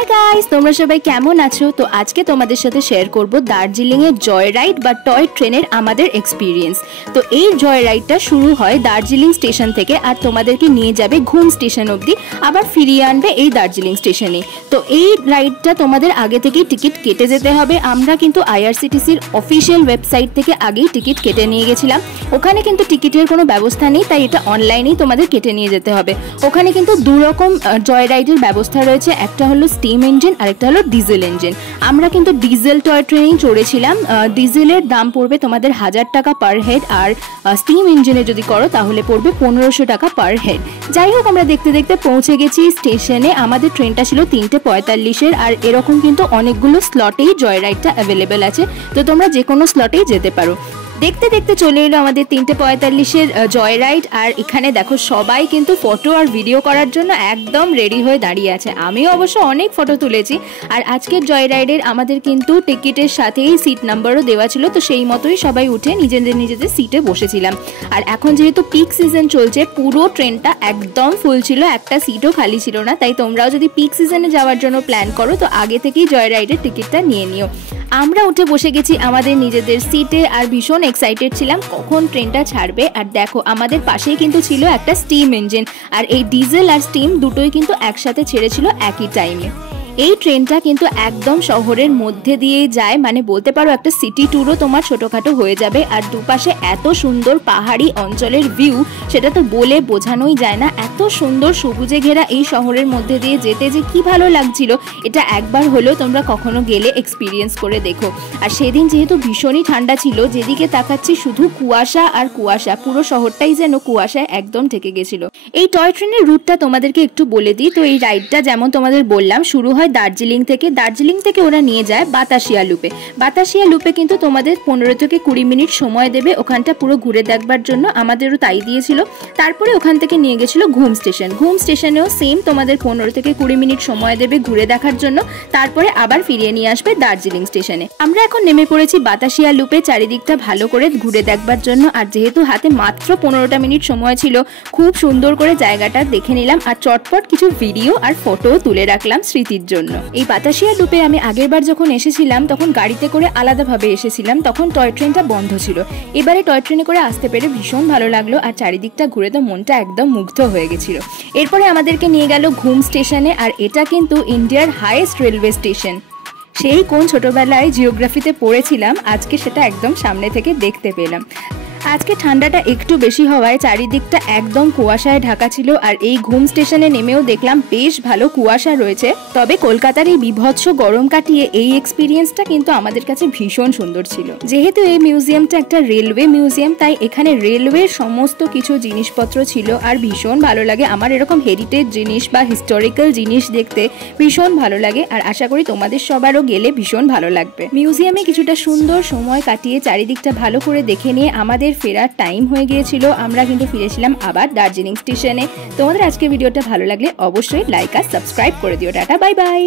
Hi guys, তোমরা সবাই কেমন আছো? তো আজকে তোমাদের সাথে শেয়ার করব দার্জিলিং এর জয় রাইড বা টয় ট্রেনের আমাদের এক্সপেরিয়েন্স। তো এই জয় রাইডটা শুরু হয় দার্জিলিং স্টেশন থেকে আর তোমাদেরকে নিয়ে যাবে ঘুম স্টেশন অবধি, আবার ফিরিয়ে আনবে এই দার্জিলিং স্টেশনে। তো এই রাইডটা তোমাদের আগে থেকেই টিকিট কেটে যেতে হবে। আমরা কিন্তু আইআরসিটিসির অফিসিয়াল ওয়েবসাইট থেকে আগেই টিকিট কেটে নিয়ে গেছিলাম। ওখানে কিন্তু টিকিটের কোনো ব্যবস্থা নেই, তাই এটা অনলাইনেই তোমাদের কেটে নিয়ে যেতে হবে। ওখানে কিন্তু দু রকম জয় রাইডের ব্যবস্থা রয়েছে, একটা হলো স্টিম ইঞ্জিন আর একটা হলো ডিজেল ইঞ্জিন। আমরা কিন্তু ডিজেল টয় ট্রেনেই চড়েছিলাম। ডিজেলের দাম পড়বে তোমাদের 1000 টাকা পার হেড, আর স্টিম ইঞ্জিনে যদি করো তাহলে পড়বে 1500 টাকা পার হেড। যাই হোক, আমরা দেখতে দেখতে পৌঁছে গেছি স্টেশনে। আমাদের ট্রেনটা ছিল 3:45-এর, আর এরকম কিন্তু অনেকগুলো স্লটেই জয় রাইডটা অ্যাভেলেবেল আছে, তো তোমরা যে কোনো স্লটেই যেতে পারো। দেখতে দেখতে চলে এলো আমাদের 3:45-এর জয় রাইড। আর এখানে দেখো সবাই কিন্তু ফটো আর ভিডিও করার জন্য একদম রেডি হয়ে দাঁড়িয়ে আছে। আমিও অবশ্য অনেক ফটো তুলেছি। আর আজকের জয় রাইডের আমাদের কিন্তু টিকিটের সাথেই সিট নাম্বারও দেওয়া ছিল, তো সেই মতোই সবাই উঠে নিজেদের সিটে বসেছিলাম। আর এখন যেহেতু পিক সিজন চলছে, পুরো ট্রেনটা একদম ফুল ছিল, একটা সিটও খালি ছিল না। তাই তোমরাও যদি পিক সিজনে যাওয়ার জন্য প্ল্যান করো তো আগে থেকেই জয় রাইডের টিকিটটা নিয়ে নিও। আমরা উঠে বসে গেছি আমাদের নিজেদের সিটে আর ভীষণ এক্সাইটেড ছিলাম কখন ট্রেনটা ছাড়বে। আর দেখো আমাদের পাশেই কিন্তু ছিল একটা স্টিম ইঞ্জিন, আর এই ডিজেল আর স্টিম দুটোই কিন্তু একসাথে ছেড়েছিল একই টাইমে। এই ট্রেনটা কিন্তু একদম শহরের মধ্যে দিয়েই যায়, মানে বলতে পারো একটা সিটি ট্যুরও তোমার ছোটোখাটো হয়ে যাবে। আর দুপাশে এত সুন্দর পাহাড়ি অঞ্চলের ভিউ, সেটা তো বলে বোঝানোই যায় না। এত সুন্দর সবুজে ঘেরা এই শহরের মধ্যে দিয়ে যেতে যে কি ভালো লাগছিল, এটা একবার হলেও তোমরা কখনো গেলে এক্সপিরিয়েন্স করে দেখো। আর সেদিন যেহেতু ভীষণই ঠান্ডা ছিল, যেদিকে তাকাচ্ছি শুধু কুয়াশা আর কুয়াশা, পুরো শহরটাই যেন কুয়াশায় একদম ঢেকে গেছিল। এই টয় ট্রেনের রুটটা তোমাদেরকে একটু বলে দিই। তো এই রাইডটা যেমন তোমাদের বললাম শুরু হয় দার্জিলিং থেকে ওরা নিয়ে যায় বাতাসিয়া লুপে। বাতাসিয়া লুপে কিন্তু তোমাদের 15 থেকে 20 মিনিট সময় দেবে ওখানটা পুরো ঘুরে দেখবার জন্য। আমাদেরও তাই দিয়েছিল। তারপরে ওখান থেকে নিয়ে গেছিল ঘুম স্টেশনেও সেম তোমাদের 15 থেকে 20 মিনিট সময় দেবে ঘুরে দেখার জন্য। তারপরে আবার ফিরিয়ে নিয়ে আসবে দার্জিলিং স্টেশনে। আমরা এখন নেমে পড়েছি বাতাসিয়া লুপে চারিদিকটা ভালো করে ঘুরে দেখবার জন্য। আর যেহেতু হাতে মাত্র 15টা মিনিট সময় ছিল, খুব সুন্দর করে জায়গাটা দেখে নিলাম আর চটপট কিছু ভিডিও আর ফটোও তুলে রাখলাম স্মৃতির জন্য। এই বাতাসিয়া লুপে আমি আগেরবার যখন এসেছিলাম তখন গাড়িতে করে আলাদাভাবে এসেছিলাম, তখন টয় ট্রেনটা বন্ধ ছিল। এবারে টয় ট্রেনে করে আসতে পেরে ভীষণ ভালো লাগলো, আর চারিদিকটা ঘুরে তো মনটা একদম মুগ্ধ হয়ে গেছিল। এরপরে আমাদেরকে নিয়ে গেল ঘুম স্টেশনে, আর এটা কিন্তু ইন্ডিয়ার হাইয়েস্ট রেলওয়ে স্টেশন। সেই কোন ছোটবেলায় জিওগ্রাফিতে পড়েছিলাম, আজকে সেটা একদম সামনে থেকে দেখতে পেলাম। আজকে ঠান্ডাটা একটু বেশি হওয়ায় চারিদিকটা একদম কুয়াশায় ঢাকা ছিল। আর এই ঘুম স্টেশনে নেমেও দেখলাম বেশ ভালো কুয়াশা রয়েছে। তবে কলকাতার এই বিভৎস গরম কাটিয়ে এই এক্সপিরিয়েন্সটা কিন্তু আমাদের কাছে ভীষণ সুন্দর ছিল। যেহেতু এই মিউজিয়ামটা একটা রেলওয়ে মিউজিয়াম, তাই এখানে রেলওয়ের সমস্ত কিছু জিনিসপত্র ছিল। আর ভীষণ ভালো লাগে, আমার এরকম হেরিটেজ জিনিস বা হিস্টোরিক্যাল জিনিস দেখতে ভীষণ ভালো লাগে। আর আশা করি তোমাদের সবারও গেলে ভীষণ ভালো লাগবে। মিউজিয়ামে কিছুটা সুন্দর সময় কাটিয়ে চারিদিকটা ভালো করে দেখে নিয়ে আমাদের ফেরার টাইম হয়ে গিয়েছিল। আমরা কিন্তু ফিরেছিলাম আবার দার্জিলিং স্টেশনে। তোমাদের আজকে ভিডিওটা ভালো লাগলে অবশ্যই লাইক আর সাবস্ক্রাইব করে দিও। Tata, bye bye.